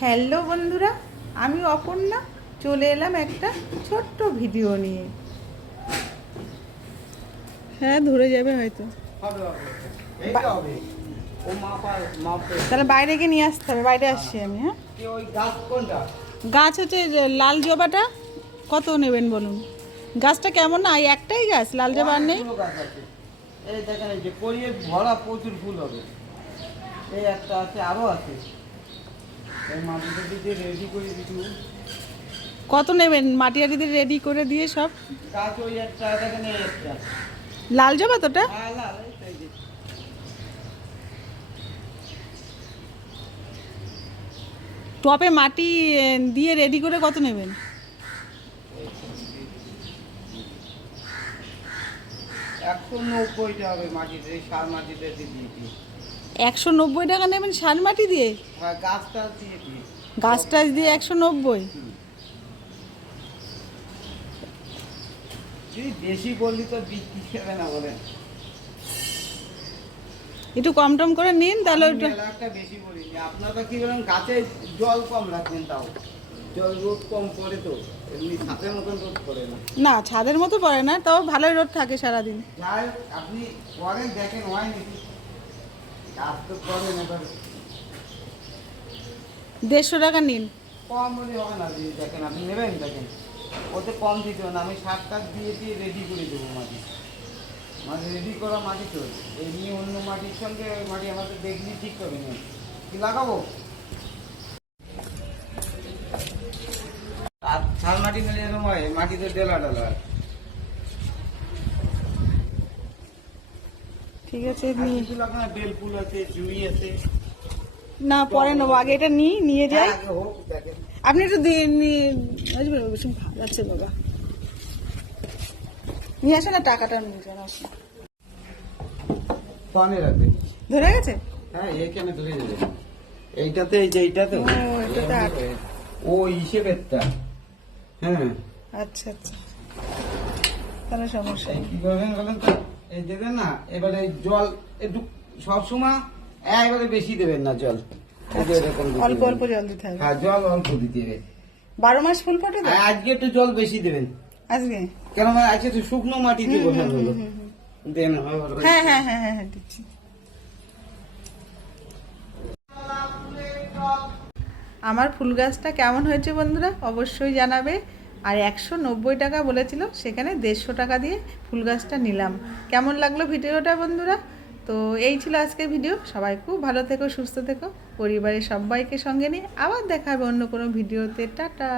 Hello বন্ধুরা, আমি অপর্ণা চলে এলাম একটা ছোট্ট ভিডিও নিয়ে। হ্যাঁ, ধরে যাবে হয়তো। তাহলে বাইরে গিয়ে নিয়ে আসতে হবে। বাইরে আসছি আমি। হ্যাঁ, গাছ হচ্ছে লাল জবাটা। কত নেবেন বলুন? গাছটা কেমন? না, এই একটাই গাছ লাল জবা আর নেই? এই দেখেন, এই যে করিয়ে ভরা প্রচুর ফুল হবে। এই একটা আছে, আরো আছে। এই মাটিটা দিয়ে রেডি করে দিচ্ছি। কত নেবেন মাটি আটি দিয়ে রেডি করে দিয়ে সব? গাছ ওই একটা, দেখেন এই একটা লাল জবা তোটা? হ্যাঁ, লাল এই যে। টপে মাটি দিয়ে রেডি করে কত নেবেন? 190 হবে মাটিতে, এই সার মাটিতে দিয়েছি। 190 টাকা নেবেন সার মাটি দিয়ে? হ্যাঁ, গাছটা দিয়েছি। গাছ টাছ দিয়ে 190? তুই বেশি বললি তো বিক্রি হবে না, বলেন। একটু কম টম করে নিন তাহলে ওটা। একটা বেশি বলিনি। আপনারা কি বলেন, গাছে জল কম রাখবেন, তাও জল রোদ কম পড়ে তো, এমনি ছাদের মতন রোদ পড়ে না। না, ছাদের মতো পড়ে না, তাও ভালোই রোদ থাকে সারাদিন। যাই আপনি করেন, দেখেন হয় নাকি, কাজ তো করেন। এবার 150 টাকা নিন। কম বলে হবে না, দেখেন আপনি নেবেন, দেখেন ওতে কম দিতে হবে না। আমি সার টাক দিয়ে রেডি করে দেবো মাটি। মাটি রেডি করা মাটি তো, এই নিয়ে অন্য মাটির সঙ্গে ওই মাটি আমাদের দেখলি ঠিক হবে না। কি লাগাবো? আর সার মাটি নিলে এরকম হয়, মাটিতে ডেলা ডেলা। ঠিক আছে, আর নিয়ে কিছু লাগবে না, বেল ফুল আছে, জুঁই আছে। না, পরে নেবো, আগে এটা নিয়ে যাই। আগে হোক, দেখেন। আপনি একটু দিয়ে আসবেন, বেশি ভালো আছে বাবা। নিয়ে আসো না, টাকাটা নিয়ে যান। আসুন। পানে রাখবে। ধরে গেছে? হ্যাঁ, এখানে ধরে যাবে। এইটাতে, এই যে এইটাতে, ও, এটাতে আটকে। ও হিসেবেরটা। হ্যাঁ, আচ্ছা আচ্ছা, তাহলে সমস্যা এই নেই। কি করবেন বলেন তো, এই দেবেন না, এবারে জল একটু সবসময় একবারে বেশি দেবেন না জল। এই যে এরকম দিতে অল্প হবে। অল্প জল দিতে হবে। হ্যাঁ, জল অল্প দিতে হবে। 12 মাস ফুল ফোটে তো? আজকে একটু জল বেশি দেবেন, আজকে? কেন আজকে তো শুকনো মাটিতে বসানো হলো। দেন হয়। হ্যাঁ হ্যাঁ হ্যাঁ হ্যাঁ হ্যাঁ, দিচ্ছি। আমার ফুল গাছটা কেমন হয়েছে বন্ধুরা অবশ্যই জানাবে। আর 190 টাকা বলেছিল, সেখানে 150 টাকা দিয়ে ফুল গাছটা নিলাম। কেমন লাগলো ভিডিওটা বন্ধুরা? তো এই ছিল আজকের ভিডিও। সবাই খুব ভালো থেকো, সুস্থ থেকো, পরিবারের সবাইকে সঙ্গে নিয়ে আবার দেখা হবে অন্য কোনো ভিডিওতে। টাটা।